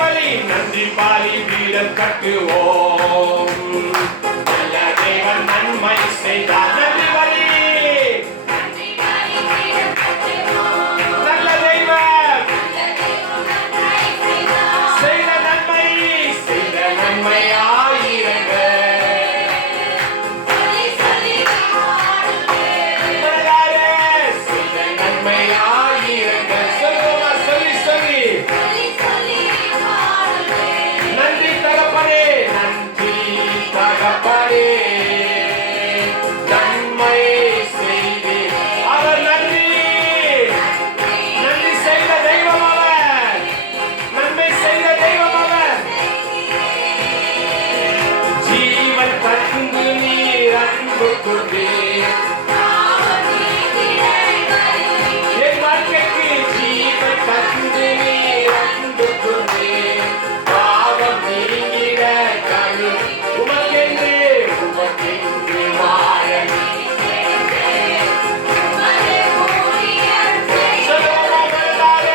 நன்றி பாலி வீரர் கட்டுவோம். நல்ல தேவன் நன்மை செய்தார். நன்றி பலி நல்ல தெய்வம் செய்த நன்மை ஆயிரங்கள். செய்த நன்மை ஆயிரங்கள். சொல்லுவோமா? சொல்லி நன்றி தகப்பனே, நன்றி தகப்பனே, நன்மை செய்து அவர் நன்றி செய்த தெய்வம் அவர், நன்மை செய்த தெய்வம் அவர். ஜீவன் தந்து நீர் அன்பு கொண்டீர். என் வாழ்க்கைக்கு ஜீவன் தந்து நீர் அன்பு கொண்டீர். பாவம் நீங்கிட கரு உமக்கென்று வாழ சொல்லுவதாக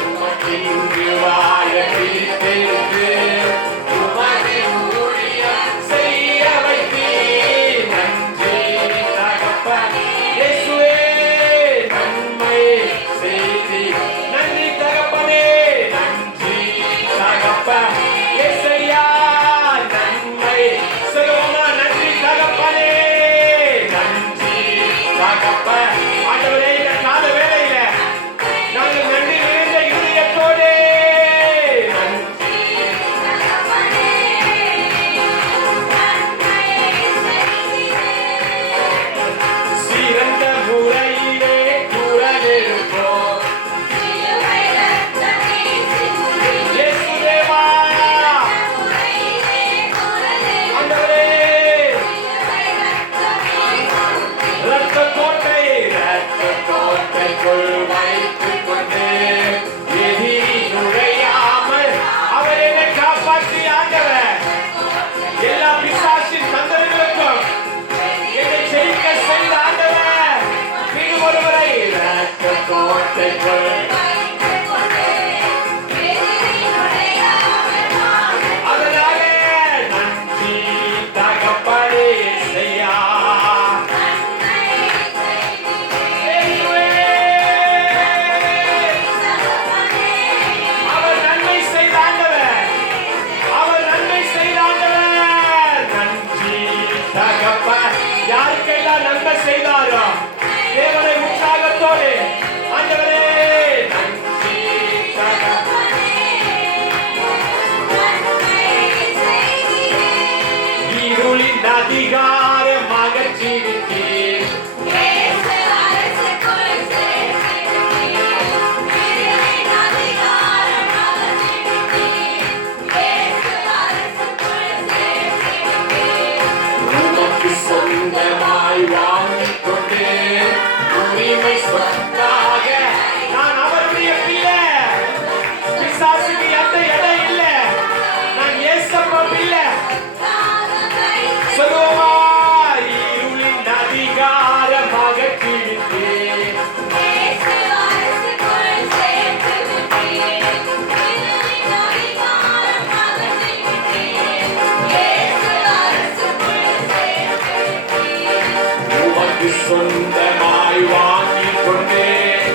உமக்கென்று வாழ பிரித்தெடுத்து உமது ஊழியம் செய்ய வைத்தீர். நன்றி தகப்பனே இயேசுவே, நன்மை செய்தீர். நன்றி தகப்பனே, நன்றி தகப்பனே இயேசையா, நன்மை சொல்லுவோமா? நன்றி தகப்பனே, நன்றி தகப்பனே. ஆண்டவரே, இந்த கால வேளையில நாங்கள் நன்றி நிறைந்த இருதயத்தோடு சிறந்த முறையிலே குரலெடுப்போம். இயேசுதேவா, ஆண்டவரே, இரத்த கோட்டைக்குள் வைத்துக் கொண்டு எதிரி நுழையாமல் அவர் என்னை காப்பாற்றி ஆண்டவர் எல்லா பிசாசின் தந்திரங்களுக்கும் என்னை ஜெயிக்க செய்த ஆண்டவர் மீண்டும் ஒருமுறை இரத்த கோட்டைக்குள். அதனாலே நன்றி தகப்பனே இயேசையா. அவர் நன்மை செய்த ஆண்டவர், அவர் நன்மை செய்த ஆண்டவர். நன்றி தகப்பனே. யாருக்கெல்லாம் நன்மை செய்தாரோ தேவனை உற்சாகத்தோடு ஆண்டவரே நன்றி தகப்பனே. இருளின் அதிகாரமாக ஜீவித்தீர். உமக்கு சொந்தமாய் வாங்கிக் கொண்டு உரிமை சொத்தாக நான் அவருடைய பிள்ளை. பிசாசுக்கு எந்த இடம் இல்லை. நான் ஏசப்பா பிள்ளை. சொல்லுவோமா? இருளின் அதிகாரமாக ஜீவித்தீர். உமக்கு சொந்தமாய் வாங்கிக் கொண்டேன்.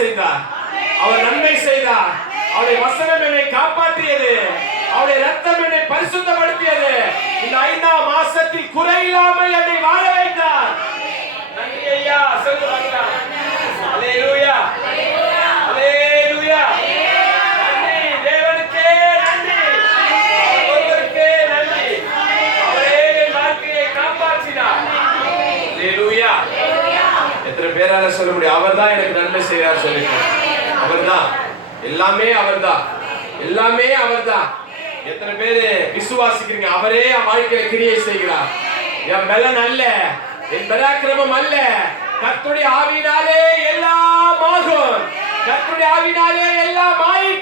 செய்தார். அவர் நன்மை செய்தார். அவருடைய வசனம் என்னை காப்பாற்றியது. அவருடைய ரத்தம் என்னை பரிசுத்தப்படுத்தியது. இந்த 5ஆம் மாசத்தில் குறையில்லாமல் என்னை வாழ வைத்தார். நன்றி ஐயா. சொல்லுங்க. அல்லேலூயா. அல்லேலூயா. நன்றி தேவனுக்கே நன்றி. ஒருவருக்கே நன்றி. அவரே என் வாழ்க்கையை காப்பாற்றினார். அல்லேலூயா. எத்தனை பேரால சொல்ல முடியும்? அவர்தான் எனக்கு நன்மை செய்வார் சொல்லுங்க. அவர்தான். எல்லாமே அவர்தான். எல்லாமே அவர்தான். எத்தனை பேரு விசுவாசிக்கிறீங்க? அவரே என் வாழ்க்கையில கிரியை செய்கிறார். என் பலன் அல்ல, என் பராக்கிரமம் அல்ல, கர்த்தருடைய ஆவியினாலே எல்லாம் ஆகும். கர்த்தருடைய ஆவியினாலே எல்லாம் ஆயிற்று.